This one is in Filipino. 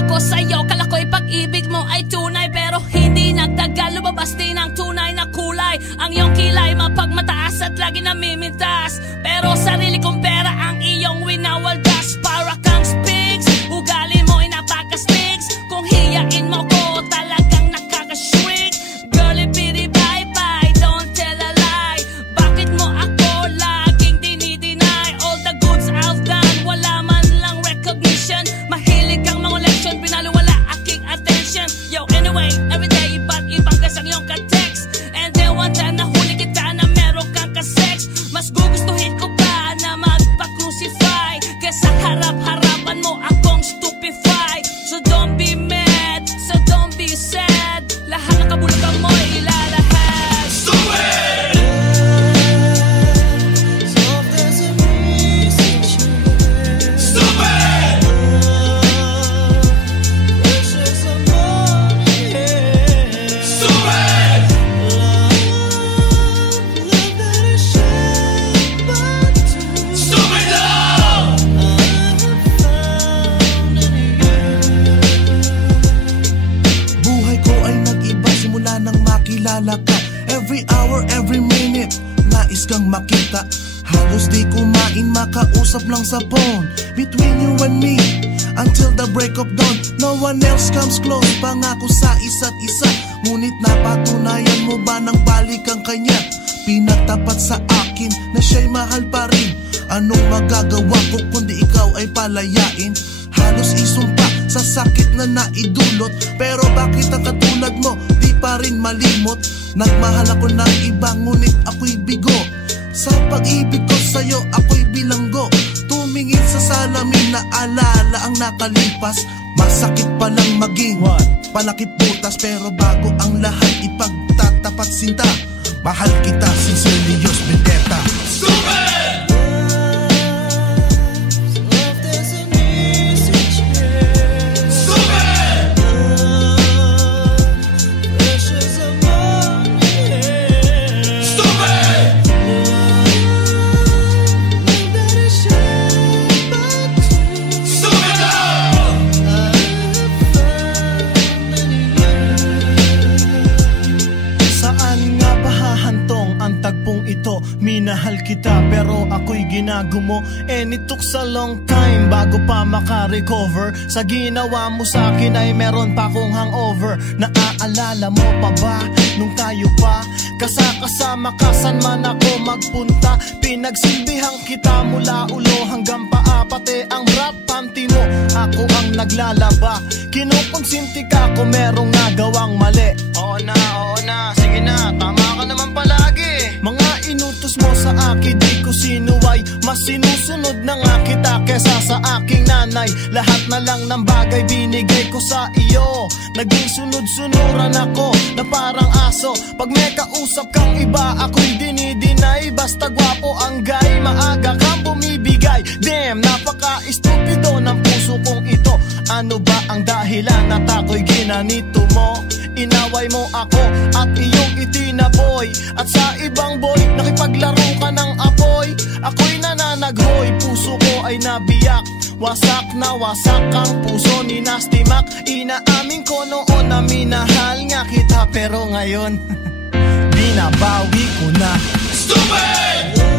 Naawa ko sa'yo, kala ko'y pag-ibig mo ay tunay, pero hindi nagtagal, lumabas din ang tunay na kulay. Ang iyong kilay mapagmataas at lagi namimintas, pero sarili kong pera ang iyong winawaldas. Para kang spigs, ugali mo ay napaka-stigs. Kung hiyain mo ko, talagang nakaka-shrink. Girlie pity bye-bye, don't tell a lie. Bakit mo ako laging dinideny? All the goods I've done, wala man lang recognition. Mahilig kang mga leksyon, pinalo wala aking attention. Yo, anyway, everyday iba't ibang kasang iyong ka-text. And then one time nahuli kita na meron kang ka-sex. Mas gugustuhin ko pa na magpa-crucify kesa harap-harapan mo akong stupefy. So don't be mad, so don't be sad. Lahat ng kabulukan mo ilalahad. Stupid! Every hour, every minute, nais kang makita. Halos di kumain, makausap lang sa phone. Between you and me, until the break of dawn. No one else comes close, pangako sa isa't isa. Ngunit napatunayan mo ba nang balik ang kanya? Pinagtapat sa akin na siya'y mahal pa rin. Anong magagawa ko kundi ikaw ay palayain? Halos isumpa sa sakit na naidulot, pero bakit ang katulad mo di pa rin malimot? Nagmahal ako ng iba ngunit ako'y bigo. Sa pag-ibig ko sa'yo ako'y bilanggo. Tumingin sa salamin na alala ang nakalipas. Masakit palang maging palakip butas, pero bago ang lahat ipagtatapat sinta. Mahal kita sincerely, Diyos Vendetta. Stupid! Minahal kita pero ako'y ginagumo, and it took a long time bago pa makarecover. Sa ginawa mo sa akin ay meron pa akong hangover. Naaalala mo pa ba nung tayo pa kasama ka, saan man ako magpunta? Pinagsilbihan kita mula ulo hanggang paa, pati ang rap panty mo ako ang naglalaba. Kinukonsinti ka kung merong nagawang mali. Oo na, sige na, tama ka naman palagi. Mga inutos mo sa akin di ko sinuway, mas sinusunod na nga kita kesa sa aking nanay. Lahat na lang ng bagay binigay ko sa iyo. Naging sunod-sunuran ako na parang aso. Pag may kausap kang iba ako'y dinidinay. Basta gwapo ang guy, maaga kang bumibigay. Damn, napaka-estupido ng puso kong ito. Ano ba ang dahilan at ako'y ginanito mo? Inaway mo ako at iyong itinaboy, at sa ibang boy nakipaglaro ka ng apoy. Ako'y nananaghoy, puso ko ay nabiyak. Wasak na wasak ang puso ni Nasty Mac. Inaamin ko noon na minahal nga kita, pero ngayon binabawi ko na. Stupid!